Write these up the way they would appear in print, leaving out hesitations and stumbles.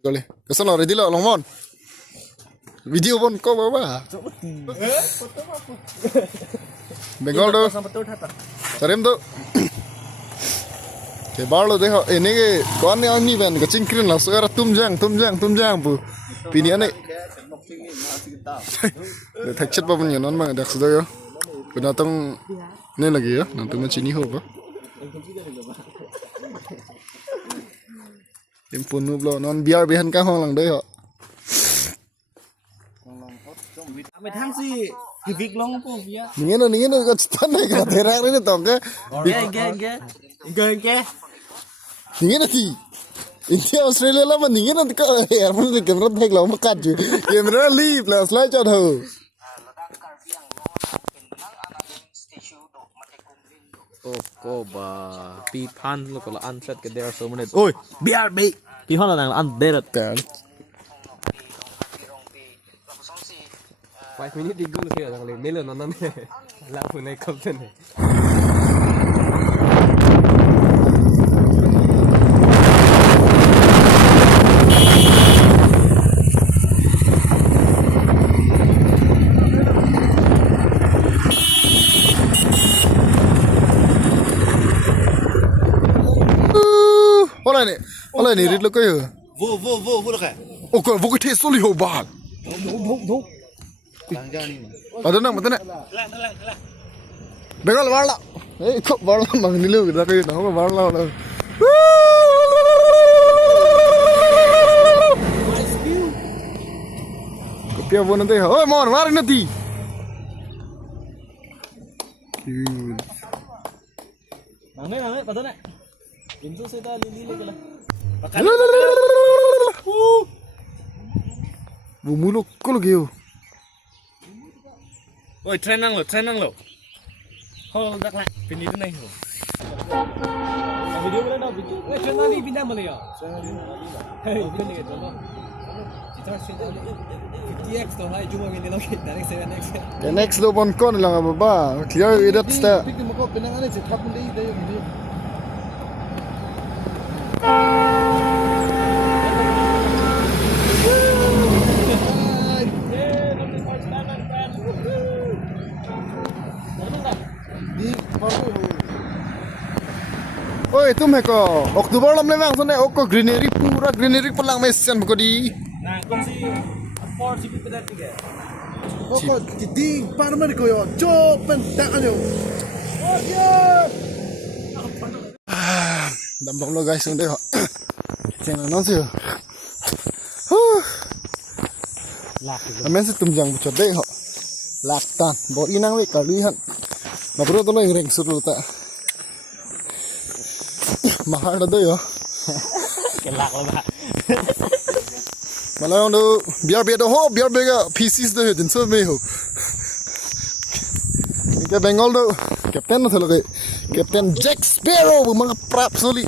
Boleh. Kesana ready lah long mon. Video pun kau bawa. Bengal tu. Sarim tu. के बालो देखो इन्हें के कौन ने आनी बहन का चिंकरिन ला सो यार तुमजांग पु पिनिया ने texture pa punya non mang dak sudah yo penatang ne lagi ya nanti macam ni ho ba impun nu blo non biar bihan ka hong lang dei ho mày thang gì thì việc long của phía ninge no ka span ne ka terak ni tong ke ge ninge na ti India Australia la man ninge na ka airphone ke camera thek lo ma kat ju camera leave la slide chot ho cô bà pi pan lúc là ăn set cái there so many ôi biar bị pi hon là nàng ăn bê rồi kan vài minute đi gul kia thằng này lên nó năn là phụ này không chân này Oleh ni read lo kau. vô được à Oh kau vô cái thế số li ho ba. Đúng. Ada nak mata nak. Bengal warla. Kau warla mang ni lo kita kau nak warla lo. Kau pia bo nanti. Oh mon warin nanti. Nangis, patut nak. Pintu saya lili lagi lah. Bu muluk kau lagi yo. Ôi train năng lo. Hol dak lại, pin itu naik. Video mana dah video? Train năng ni pindah mana ya? Hei, pin ni tu lo. Kita sini 50x tu hai cuma ini lo kita next 7x. The next lo pon kon lang apa ba? Clear edit sta. Pikir mau pinangan ni cepat pun dia video. Oi, तुम है को अक्टूबर लम ले mang sone okko greenery pura greenery pelang mesian ko di. Nah, kau si 4 CP pedas tiga. Okko di parman ko yo. Copen tak anyo. Oh yeah. Dambang lo guys nde ho. Channel non sih. Lạc. Amen se tumjang bucot deh ho. Lak tan, bo inang we kalihan. Mabro to lo reng sut lo ta. Mahal dah yo. Cái lạc là bạn. Malah do biar biar ho biar bega pieces do din so me ho. Ke Bengal do captain na thalo ke Captain Jack Sparrow mga prap soli.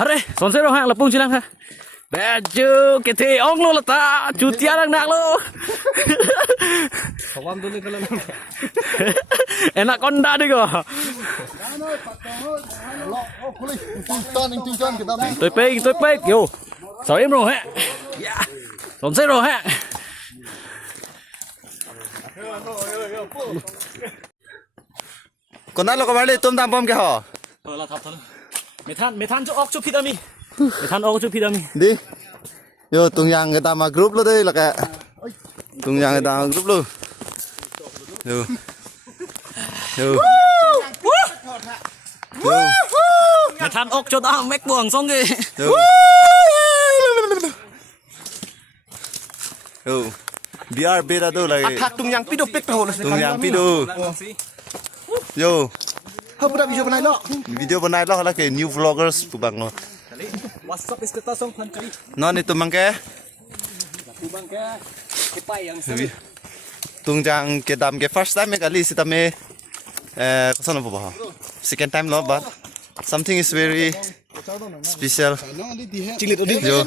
Aduh, sponsor orang lepung silang ha. Baju kita ong lo lata, cutia nak lo. Kawan tu ni kalau enak konda ni ko. Tôi pek yo. Sao em rồi ha? Ya. Sponsor rồi ha. Còn đó là có bán đi tôm tam bom kia hả? Là thật thôi. Mày than cho ốc chút thịt ami. Mày than ốc chút thịt ami. Đi. Yo Tumjang người ta mà group luôn đây là cái. Tumjang người ta mà group luôn. Yo. Mày than ốc cho tao mét buồng xong đi. Yo. Biar beda tu lagi. Thak Tumjang pido pek tahu lah. Tumjang pido. Yo. Apa dah video बनाई लो? Video बनाई लो lah ke new vloggers tu bang lo. WhatsApp is kita song kan kali. Non itu mangke. Kubang kepa yang seru. Tumjang ke dam ke first time kali si tame kosan apa bah? Second time lo but something is very special. Cilit odi. Jo.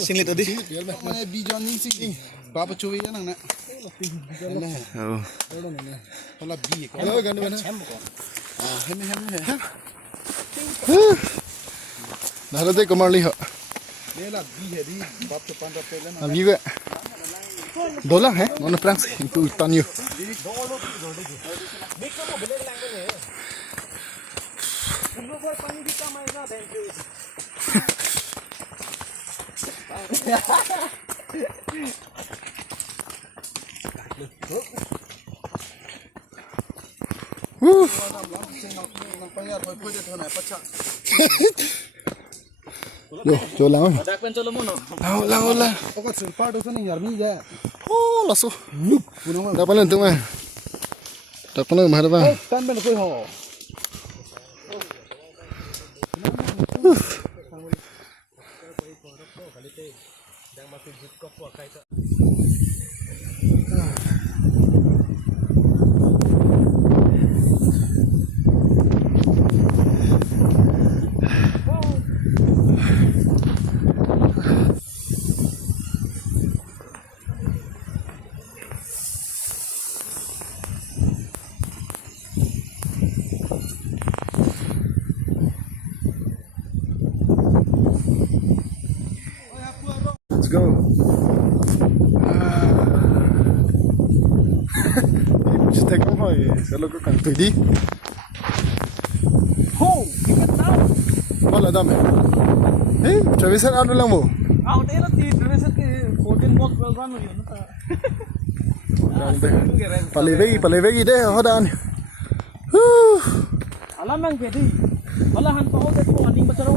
Cilit odi. Mana bijan ni sih, bapa cuy ya nang nak. Oh. Kalau bi, Hello, gandu mana? hem. Nah, ada kamar lihat. Dia lah bi di bapa tu pandai pelan. Abi juga. Dolang mana perang sih? Itu ikan you. Yo, dolang. Dak pen cholo mono. Lah. Oke, selpat tu ni yarmi je. Oh, lasso. Dapat lentung mah. Dapat lentung mah ada bang. Tan ben koi ho. Let's go. Just take one more. Kalau kau kan tu di. Ho, kita tahu. Mana dah me? Travesan ada lang mo. Out era ti dress ke 14 box 12 run hoy na ta. Palibegi deh. Hodan. Alam nang pwede. Malahan pa out ko aning bacaro.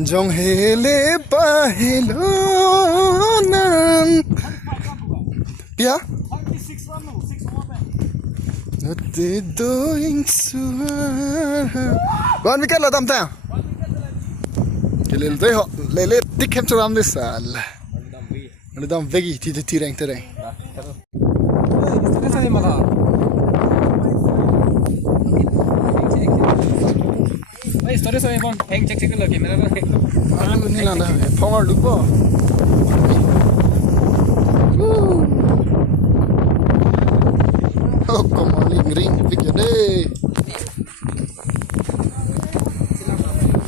Jong hele pahelo nang. Pia? 36 run no, 6 over. Not doing so. Wan wicket la tamta. Kelil dei ho lele dikhem churam de sal. Ani dam vegi ti rang tereng. Stress ay mala. Ay, story sa ibang hang check ko lagi camera na. Alu ni nanda. Power lupa. Oh, komali ring wicket deh.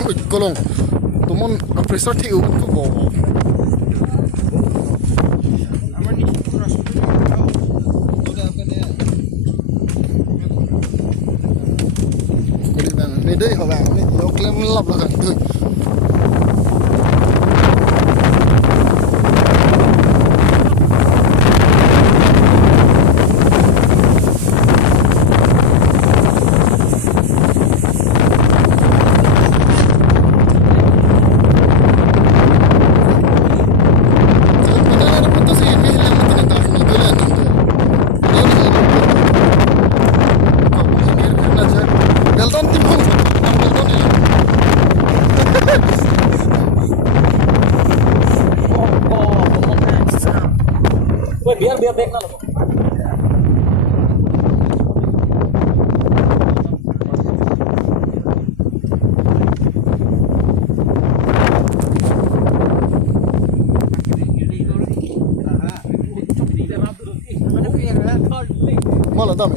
Oi, kolong. Tumon pressure thi ugun ko bo. Amar ni pura shoot. Udah kan ya. Kali bang, ni deh ho bang. Ni lo klem lap lah kan. Biar back na lo. Malah dam.